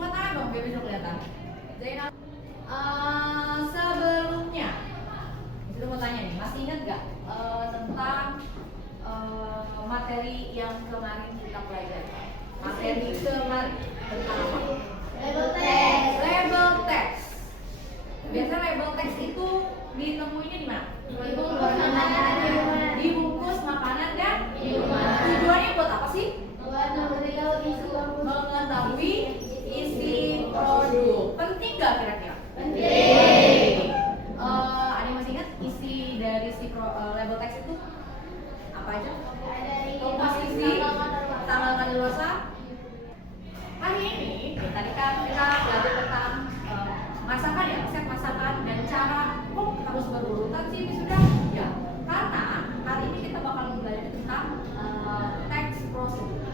angkat tangan dong biar bisa kelihatan. Zainal. Sebelumnya, itu mau tanya nih, masih ingat gak tentang materi yang kemarin kita pelajari? Materi kemarin tentang apa? Label text. Label text. Biasa label text itu ditemuinya di mana? Dibungkus makanan di rumah. Dibungkus makanan dan Di rumah. tujuannya buat apa sih? Buat memberitahu isi Mengetahui isi produk. Penting gak kira-kira? penting. Ada yang masih ingat isi dari label text itu apa aja? Ada di Komposisi, tanggal kadaluarsa. Hari ini, tadi kan kita belajar tentang masakan ya, resep masakan dan cara. Kok harus berurutan sih wisuda? Ya, karena hari ini kita bakal belajar tentang teks prosedur.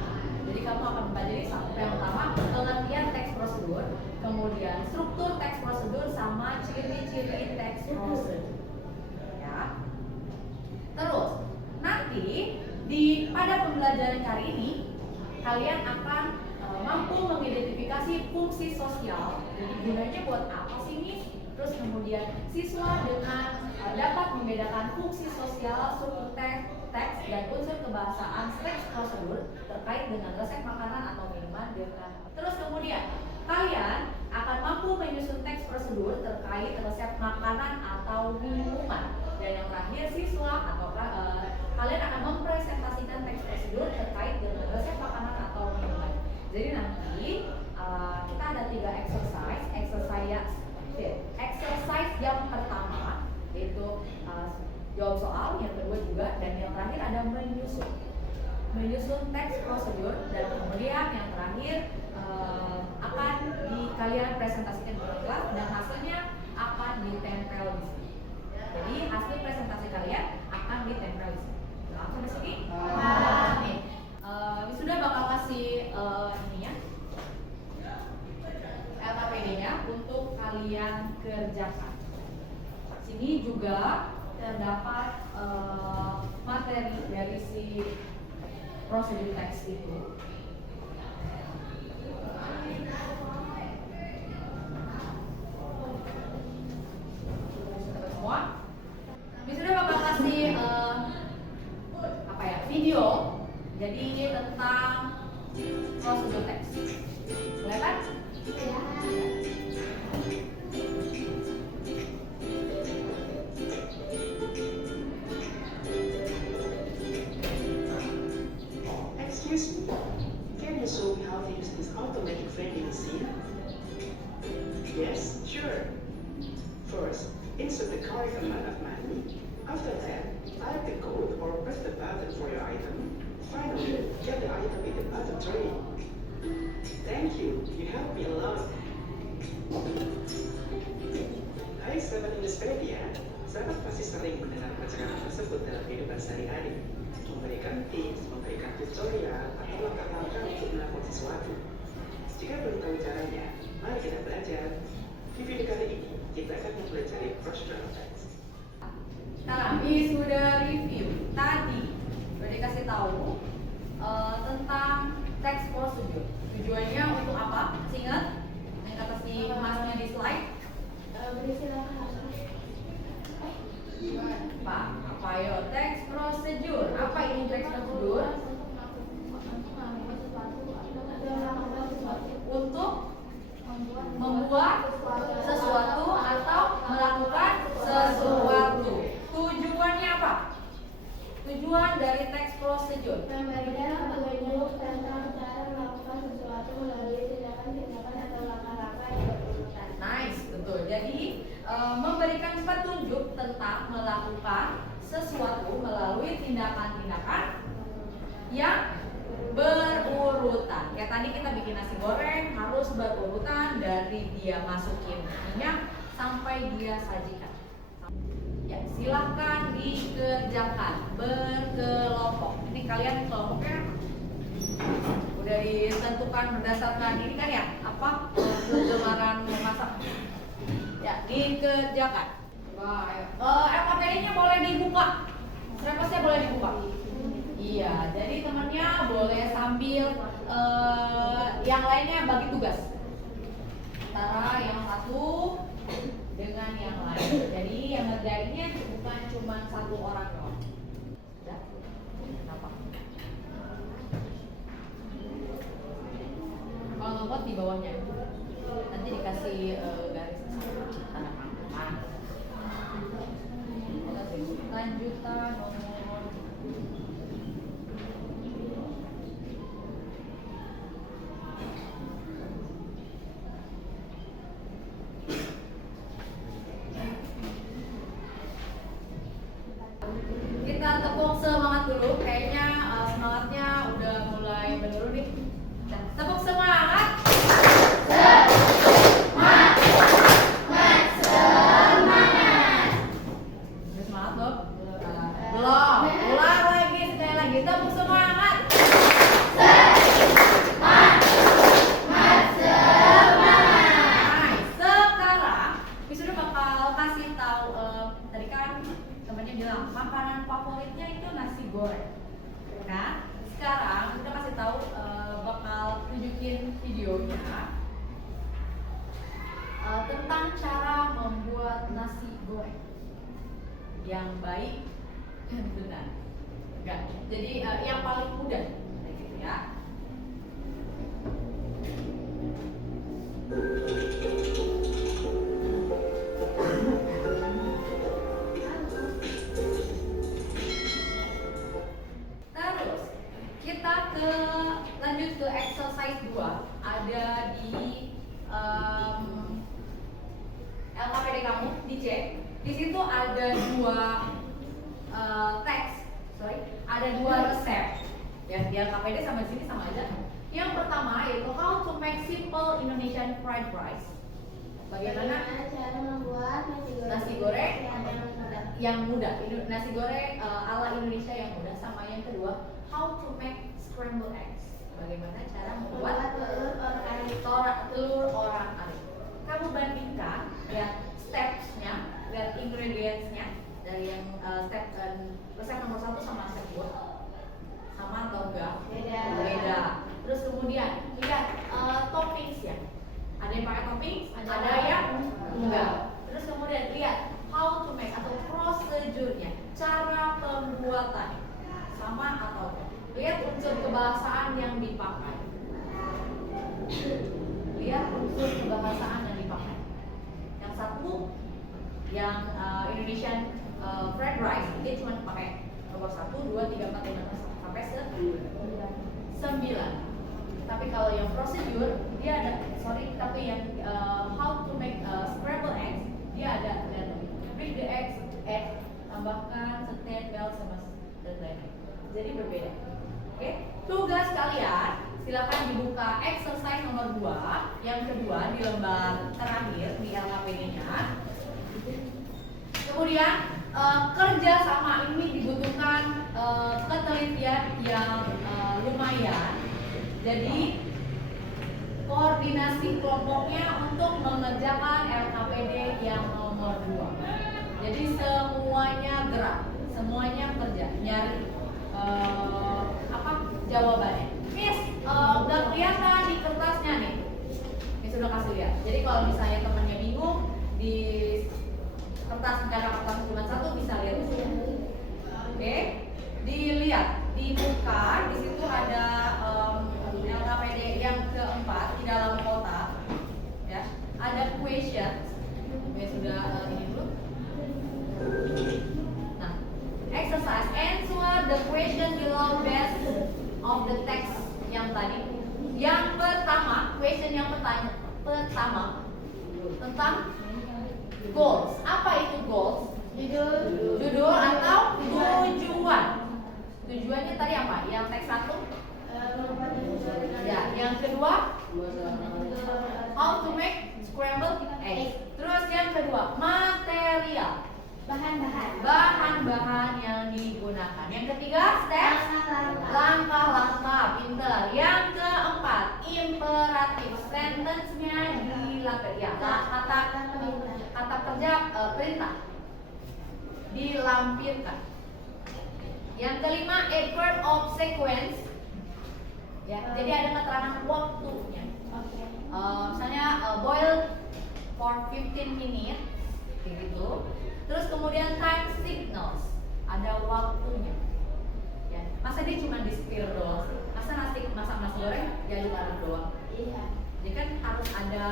Jadi kamu akan mempelajari sampai yang pertama pengertian teks prosedur, kemudian struktur teks prosedur sama ciri-ciri teks prosedur. Ya. Terus nanti pada pembelajaran kali ini kalian akan mampu mengidentifikasi fungsi sosial. Jadi gunanya buat apa sih ini? Terus kemudian siswa dengan dapat membedakan fungsi sosial, struktur teks dan unsur kebahasaan teks prosedur terkait dengan resep makanan atau minuman dengan. Terus kemudian kalian akan mampu menyusun teks prosedur terkait resep makanan atau minuman. Dan yang terakhir siswa atau kalian akan mempresentasikan teks prosedur terkait dengan resep makanan atau minuman. Jadi nanti kita ada 3 exercise yang pertama yaitu jawab soal, yang kedua juga, dan yang terakhir ada menyusun teks prosedur, dan kemudian yang terakhir akan kalian presentasikan ke kelas dan hasilnya akan ditempel di sini. Jadi hasil presentasi kalian akan ditempel di sini. Langsung di sini. Nih, wisuda bakal kasih ininya LKPD-nya untuk kalian kerjakan. Sini juga terdapat materi dari si prosedur teks itu. Semua. Wisuda bakal kasih video. Jadi tentang prosedur teks. Boleh kan? Ya. Excuse me, can you show me how to use this automatic vending machine? Yes, sure. First, insert the correct amount of money. After that, type the code or press the button for your item. Finally, get the item in the button tray. Thank you, you helped me a lot. Hai sahabat Indospedia, sahabat pasti sering mendengar percakapan tersebut dalam kehidupan sehari-hari. Memberikan tips, memberikan tutorial, atau langkah-langkah untuk melakukan sesuatu. Jika belum tahu caranya, mari kita belajar. Di video kali ini, kita akan mempelajari prosedur teks. Sekarang wisuda review. Tadi udah dikasih tahu tentang teks prosedur. Tujuannya untuk apa? Masih ingat? Yang kata si masnya di slide? Berisi langkah Apa yo teks prosedur? Apa ini teks prosedur? Untuk membuat sesuatu atau melakukan sesuatu. Tujuannya apa? Tujuan dari teks prosedur memberitahu petunjuk tentang cara melakukan sesuatu melalui tindakan-tindakan atau langkah-langkah yang berurutan. Nice, betul. Jadi memberikan petunjuk tentang melakukan sesuatu melalui tindakan-tindakan yang berurutan. Kayak tadi kita bikin nasi goreng harus berurutan dari dia masukin minyak sampai dia sajikan. Ya, silahkan dikerjakan berkelompok. Ini kalian kelompoknya udah ditentukan berdasarkan ini kan ya, apa kegemaran memasak. Ya, dikerjakan. Wah, LKPD-nya boleh dibuka. Serepasnya boleh dibuka. Iya, jadi temennya boleh sambil yang lainnya bagi tugas. antara yang satu dengan yang lain. Jadi yang ngerjainnya bukan cuma satu orang doang. Udah? Kenapa? Kalau ngebot di bawahnya, nanti dikasih garis tanda tangan. Lanjutan nomor kita tepuk semangat dulu. Kayaknya semangatnya udah mulai menurun nih. Tepuk semangat. Udah semangat belum? Belum. Ulang lagi, sekali lagi. Tepuk semangat. Sekarang Wisuda bakal kasih tahu tadi kan temennya bilang makanan favoritnya itu nasi goreng. Nah, sekarang kita kasih tahu bakal tunjukin videonya tentang cara membuat nasi goreng yang baik dan benar. Enggak. Jadi yang paling mudah gitu ya. Terus kita lanjut ke exercise 2, ada di LKPD kamu dicek. Di situ ada ada dua resep. Ya, di LKPD sama di sini sama aja. Yang pertama yaitu how to make simple Indonesian fried rice. Bagaimana cara membuat nasi goreng yang mudah? yang mudah, nasi goreng ala Indonesia yang mudah. Sama yang kedua, how to make scrambled eggs. Bagaimana cara membuat telur orang-arik. Kamu bandingkan, lihat steps-nya, lihat ingredients-nya dari yang resep nomor 1 sama resep 2. Sama atau enggak? Beda. Terus kemudian lihat toppings ya. Ada yang pakai toppings, ada yang enggak. Terus kemudian lihat how to make atau prosedurnya, cara pembuatan sama atau enggak. Lihat unsur kebahasaan yang dipakai. Lihat unsur kebahasaan yang dipakai. Yang satu, yang Indonesian fried rice, dia cuma pakai nomor 1, 2, 3, 4, 5, sampai 9. Tapi kalau yang prosedur dia ada, tapi yang how to make scrambled eggs, dia ada break the eggs, tambahkan setel bel sama dan lain-lain. Jadi berbeda. Oke, tugas kalian silakan dibuka exercise nomor 2, yang kedua di lembar terakhir di LKPD-nya. Kemudian kerja sama ini dibutuhkan ketelitian yang lumayan. Jadi koordinasi kelompoknya untuk mengerjakan LKPD yang nomor 2. Jadi semuanya gerak, semuanya kerja, nyari jawabannya. Miss, udah kelihatan di kertasnya nih. Miss udah kasih lihat. Jadi kalau misalnya temannya bingung di kertas, karena kertas cuma 1, bisa lihat di sini. Oke, dilihat, dibuka. Di situ ada LKPD yang keempat di dalam kotak. Ya, ada question. Miss sudah ini dulu. Nah, exercise answer the question below based of the text yang tadi. Yang pertama, question yang pertama tentang goals. Apa itu goals? Judul atau tujuan. Tujuannya tadi apa? Yang teks 1? Ya, yang kedua how to make scrambled eggs. Terus yang kedua material, bahan-bahan yang digunakan. Yang ketiga steps, langkah-langkah, pinter. Yang keempat imperatif, sentence-nya dilakukan. Ya, kata kerja perintah dilampirkan. Yang kelima a verb of sequence. Ya, jadi ada keterangan waktunya. Misalnya boil 15 menit kayak gitu. Terus kemudian time signals, ada waktunya. Ya, masa dia cuma di setir doang sih? Masa masak nasi goreng diaduk-aduk doang? Iya. Jadi kan harus ada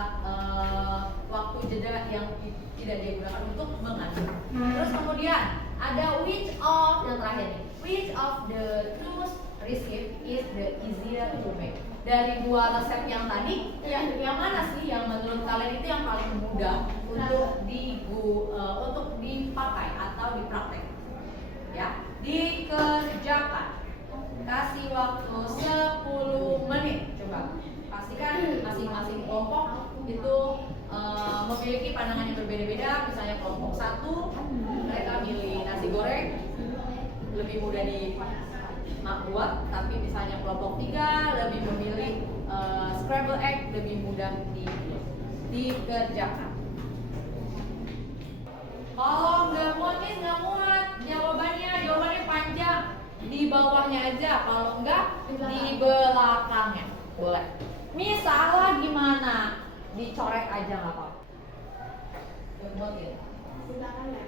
waktu jeda yang tidak digunakan untuk mengaduk. Terus kemudian ada which of, yang terakhir nih, which of the two recipe is the easier to make. Dari dua resep yang tadi, yang mana sih yang menurut kalian itu yang paling mudah untuk dipakai atau dipraktek? Ya, dikerjakan. Kasih waktu 10 menit. Coba pastikan masing-masing kelompok itu memiliki pandangan yang berbeda-beda. Misalnya kelompok 1 mereka milih nasi goreng lebih mudah dibuat, tapi misalnya kelompok 3 lebih memilih scramble egg lebih mudah dikerjakan. Kalau nggak muat jawabannya panjang, di bawahnya aja, kalau enggak di belakangnya boleh. Misalnya gimana, dicoret aja nggak apa-apa. Buat ya. Silakan ya.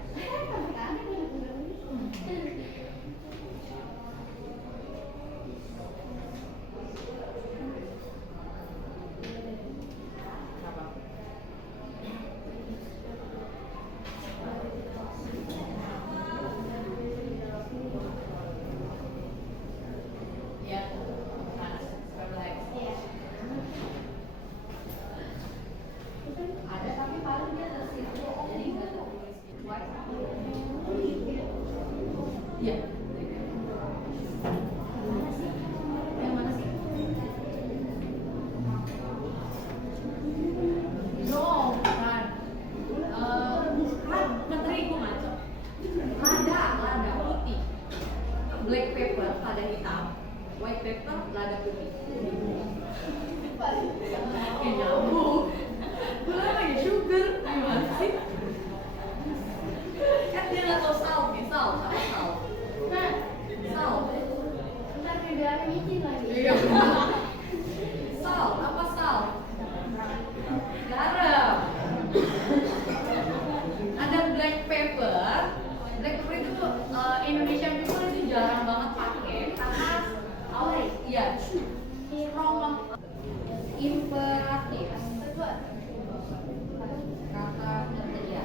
Ada tapi paling dia tersitu, jadi nggak tertulis Iya. Yang mana sih? No, bukan. Kan terigu ngaco. Lada putih. Black pepper, lada hitam. White pepper, lada putih. Kayak nyambung. Gue lagi sugar, gimana sih? Kan dia nggak tahu salt nih, salt. Ntar kerjaannya izin lagi. Iya. Salt, apa salt? Garam. Ada black pepper. Black pepper itu Indonesian people itu jarang banget pakai karena iya, strong imperatif. Kata kerja.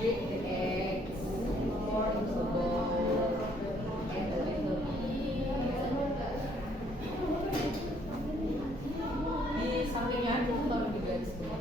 Break the eggs, pour into the bowl, add a little bit. Di sampingnya itu baru digaris bawah.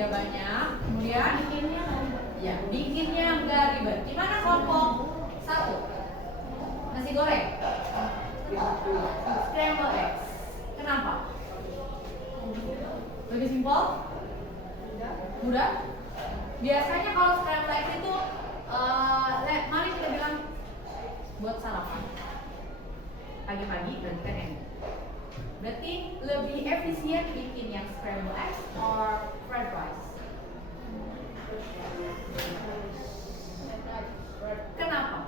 tidak banyak. Kemudian Bikinnya kan. ya, bikinnya nggak ribet. Gimana kelompok 1? Nasi goreng, scramble eggs. Kenapa? Lebih simpel? Mudah? Biasanya kalau scramble eggs itu, mari kita bilang buat sarapan pagi-pagi berarti kan enak. Berarti lebih efisien bikin yang scramble eggs or fried rice? Kenapa?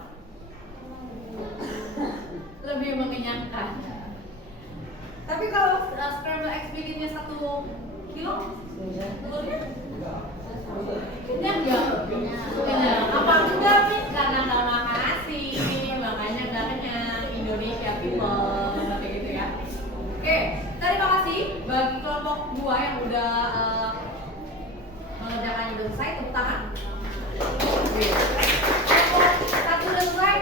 Lebih mengenyangkan. Tapi kalau scramble eggs bikinnya 1 kilo, telurnya kenyang nggak? Kenyang. Apa enggak, Miss? Karena nggak makan nasi, makanya nggak kenyang. Indonesia people, kayak gitu ya. Oke, terima kasih bagi kelompok 2 yang udah mengerjakannya udah selesai. Tepuk tangan. Oke. Kelompok 1 udah selesai?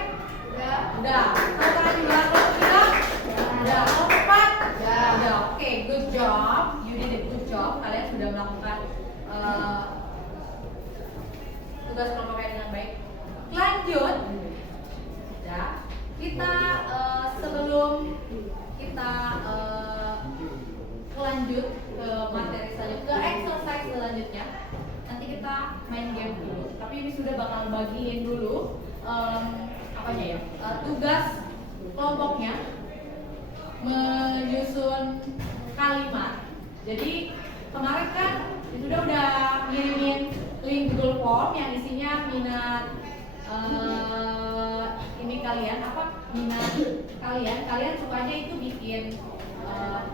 Udah. Tepuk tangan di belakang kelompok 3? Udah. Kelompok 4? Udah. Oke, good job. You did a good job. Kalian sudah melakukan tugas kelompoknya dengan baik. Lanjut. Ya. Kita sebelum kita lanjut ke materi selanjutnya, ke exercise selanjutnya, nanti kita main game dulu. Tapi ini sudah bakal bagiin dulu apanya ya, tugas kelompoknya menyusun kalimat. Jadi kemarin kan sudah ngirimin link Google Form yang isinya minat ini kalian minat kalian sukanya itu bikin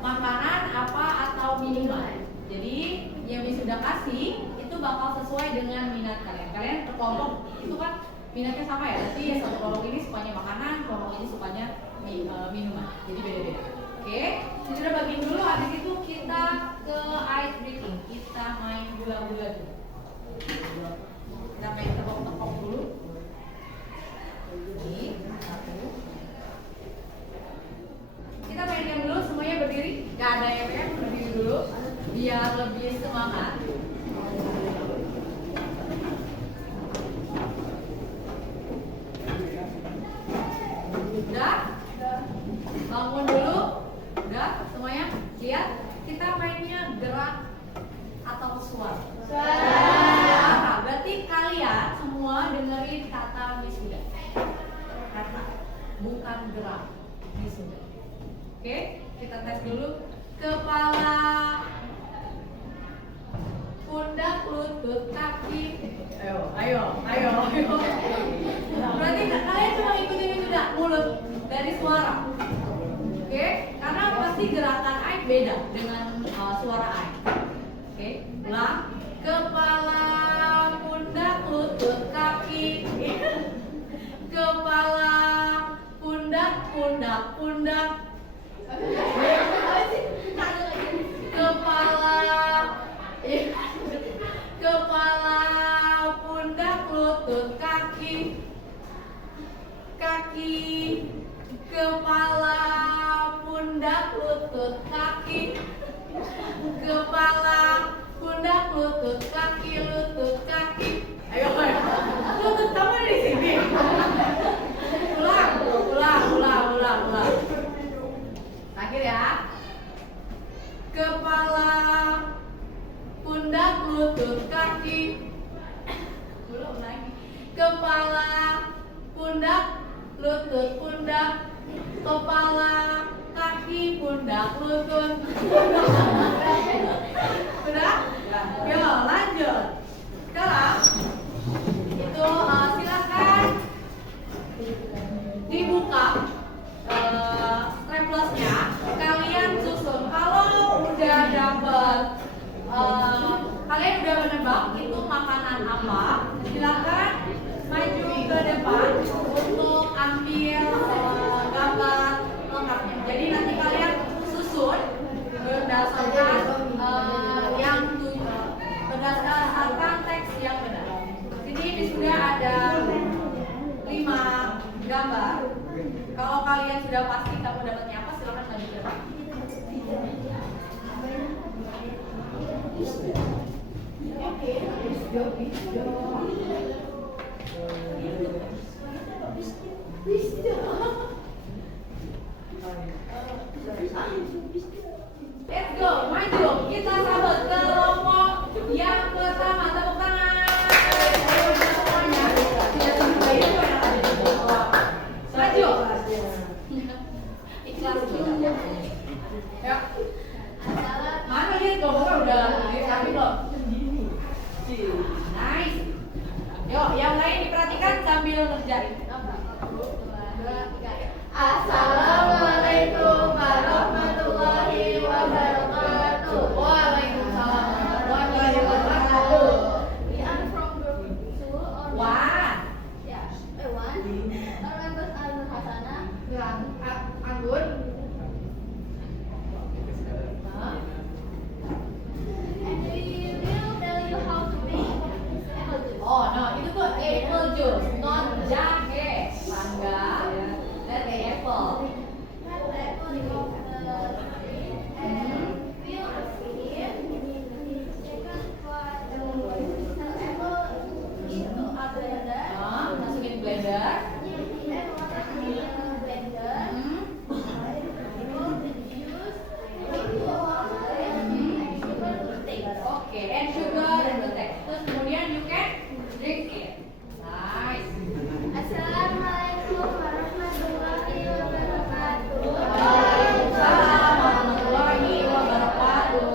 makanan apa atau minuman. Jadi yang sudah kasih itu bakal sesuai dengan minat kalian. Kalian per kelompok itu kan minatnya sama ya. Nanti satu kelompok ini sukanya makanan, kelompok ini sukanya minuman. Jadi beda-beda. Oke, sudah bagiin dulu. Habis itu kita ke ice breaking. Kita main gula-gula dulu. Kita main tepok-tepok dulu. Ini 1. Kita main yang dulu, semuanya berdiri. Gak ada yang berdiri dulu biar lebih semangat. Udah? Bangun dulu. Udah semuanya? Lihat, kita mainnya gerak atau suara. Suara. Berarti kalian semua dengerin kata wisuda. Kata, bukan gerak. Wisuda. Oke, kita tes dulu. Kepala, pundak, lutut, kaki. Ayo. Berarti kalian cuma ikutin itu dah, mulut dari suara. Oke, karena pasti gerakan Aik beda dengan suara Aik. Oke, ulang. Kepala, pundak, lutut, kaki. Kepala, pundak. Kepala, pundak, lutut, kaki. Kepala, pundak, lutut, kaki. Kepala, pundak, lutut, kaki. Ayo. Lutut kamu ada di sini. Ulang. Terakhir ya. Kepala, pundak, lutut, kaki. Belum lagi. Kepala, pundak, lutut, pundak. Kepala, kaki, pundak, lutut. Udah? Yo, lanjut. Sekarang itu silakan dibuka staplernya. Kalian susun. Kalau udah dapet kalian udah menebak itu makanan apa, silakan maju ke depan untuk ambil gambar lengkapnya. Jadi nanti kalian susun berdasarkan berdasarkan teks yang benar. Sini sudah ada 5 gambar. Kalau kalian sudah pasti kamu dapatnya apa, silakan maju ke depan. Let's go, maju. Kita sambut kelompok yang pertama. Tepuk tangan. Semuanya. Maju. Ikhlas juga. Ya. Mana lihat kelompoknya udah tapi belum. Nice. Yuk, yang lain diperhatikan sambil ngerjain. Assalamualaikum warahmatullahi wabarakatuh. Waalaikumsalam warahmatullahi wabarakatuh. We are from group 2 or Wah. yeah, one. Our members are Nur Hasana, Anggun. and we will tell you how to make apple juice. Oh, no, itu tuh apple juice, not jahe. Mangga dan apple. Apple is of the tree and peel the skin. Second part, apple into a blender. Masukin blender. And water in a blender. Pour the juice into a water and sugar to taste. Oke, and sugar and the text. Terus kemudian you can drink it. Nice. Assalamualaikum warahmatullahi wabarakatuh. Waalaikumsalam warahmatullahi wabarakatuh.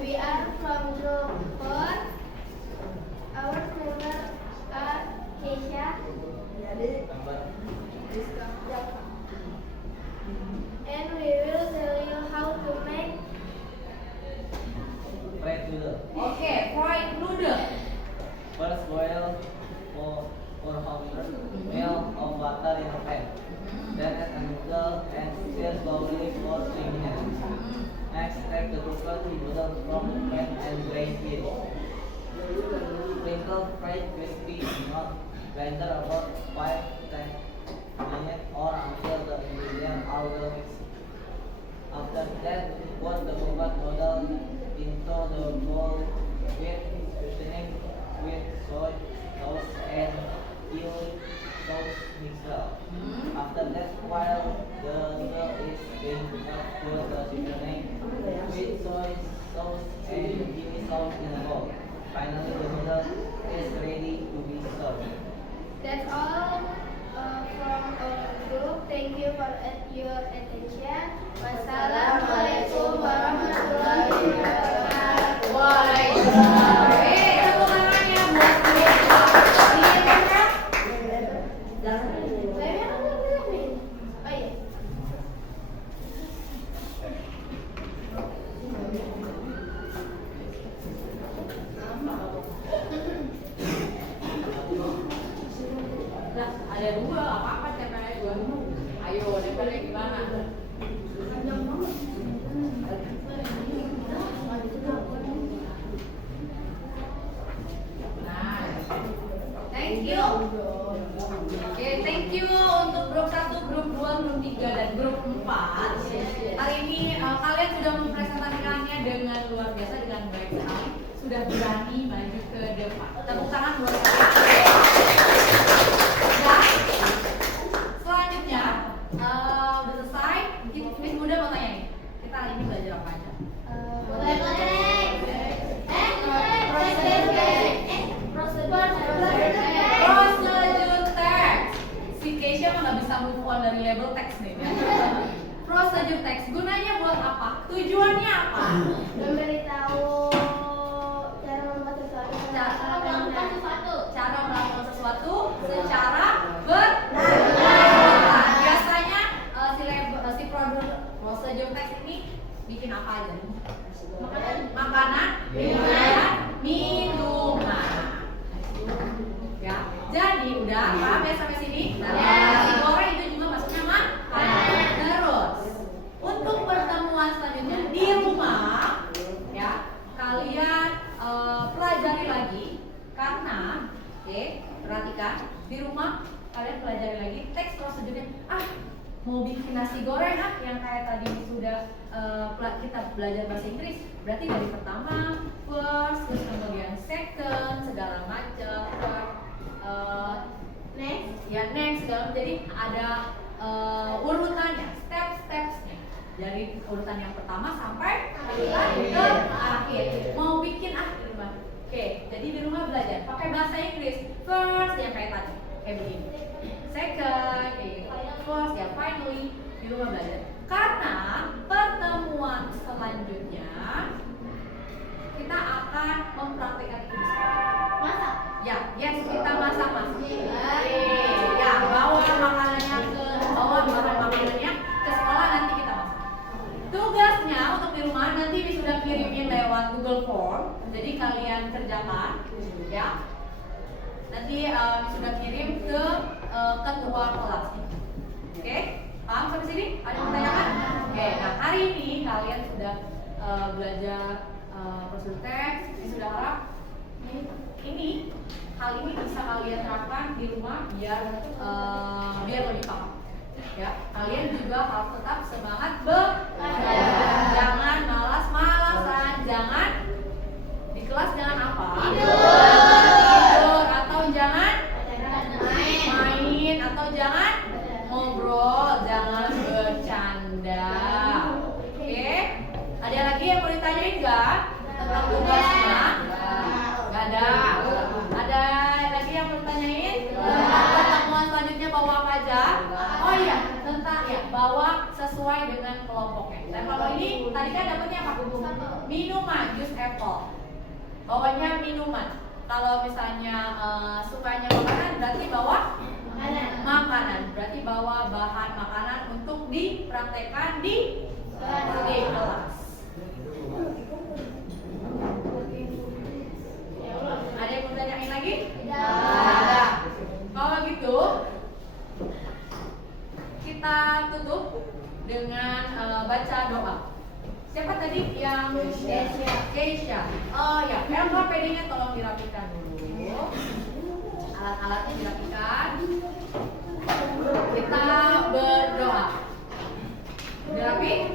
We are from group 4. Our members are Keisha, and we will tell you how to make Fried noodle. Oke, fried noodle. First boil 400 ml of water in a pan. Then add a noodle and stir slowly for 3 minutes. Next, take the cooked noodle from the pan and drain it. Sprinkle fried crispy not blender about 5-10 minutes or until the ingredients are well mixed. After that, put the cooked noodle into the bowl with seasoning with soy sauce and chili sauce mixer. After that, while the noodle is being cooked, put the seasoning with soy sauce and chili sauce in a bowl. Finally, the noodle is ready to be served. That's all from our group. Thank you for your attention. Wassalamualaikum warahmatullahi wabarakatuh. Waalaikumsalam. Tepuk tangannya buat grup. Oh iya. Nah, ada dua, apa-apa tempelnya dua. Ayo, tempelnya gimana? Nah, thank you. Oke, thank you untuk grup 1, grup 2, grup 3, dan grup 4. Hari ini kalian sudah mempresentasikannya dengan luar biasa, dengan baik sekali. Sudah berani maju ke depan. Tepuk tangan buat kalian. Nah, selanjutnya udah selesai. Miss Bunda mau tanya nih, kita hari ini belajar apa aja? Prosedur teks. Si Keisha mah nggak bisa move on dari label teks nih. Prosedur teks gunanya buat apa? Tujuannya apa? Memberitahu cara membuat sesuatu. Cara melakukan sesuatu secara benar. Biasanya si prosedur teks ini bikin apa aja? Makanan, minuman. Ya, jadi udah paham ya sampai sini? Nasi goreng itu juga maksudnya makanan. Terus untuk pertemuan selanjutnya di rumah, ya kalian mau bikin nasi goreng yang kayak tadi sudah kita belajar bahasa Inggris, berarti dari pertama first, terus kemudian second, segala macam, Next. ya next, segala macam. Jadi ada urutannya, step-stepsnya dari urutan yang pertama sampai urutan terakhir. Mau bikin di rumah. Oke, jadi di rumah belajar pakai bahasa Inggris. First yang kayak tadi, kayak begini. Second, kayak gitu. First, ya finally di rumah belajar. Karena pertemuan selanjutnya kita akan mempraktikkan itu di sekolah. Masak. Ya, yes, kita masak-masak. Ya, bawa makanannya bawa bahan makanannya ke sekolah, nanti kita masak. Tugasnya untuk di rumah nanti sudah kirimin lewat Google Form. Jadi kalian kerjakan, ya. Nanti sudah kirim ke ketua kelasnya. Oke, paham sampai sini? Ada pertanyaan? Oke, nah hari ini kalian sudah belajar prosedur teks. Sudah harap ini hal ini bisa kalian terapkan di rumah biar lebih paham. Ya, kalian juga harus tetap semangat belajar. Jangan malas-malasan, jangan di kelas jangan apa? Tidur atau jangan main atau jangan ngobrol, jangan bercanda. Oke? Ada lagi yang mau ditanyain nggak tentang tugasnya? Nggak ada. Ada lagi yang mau ditanyain tentang pertemuan selanjutnya bawa apa aja? Oh iya, tentang ya bawa sesuai dengan kelompoknya. Dan kalau ini tadi kan dapatnya apa? Minuman, jus apple. Bawanya minuman. Kalau misalnya sukanya makanan berarti bawa makanan. Berarti bawa bahan makanan untuk dipraktekkan di kelas. Ada yang mau tanyain lagi? Ada. Kalau gitu kita tutup dengan baca doa. Siapa tadi yang Keisha? Oh ya, LKPD-nya tolong dirapikan dulu. Alat-alatnya dirapikan. Kita berdoa. Udah rapi?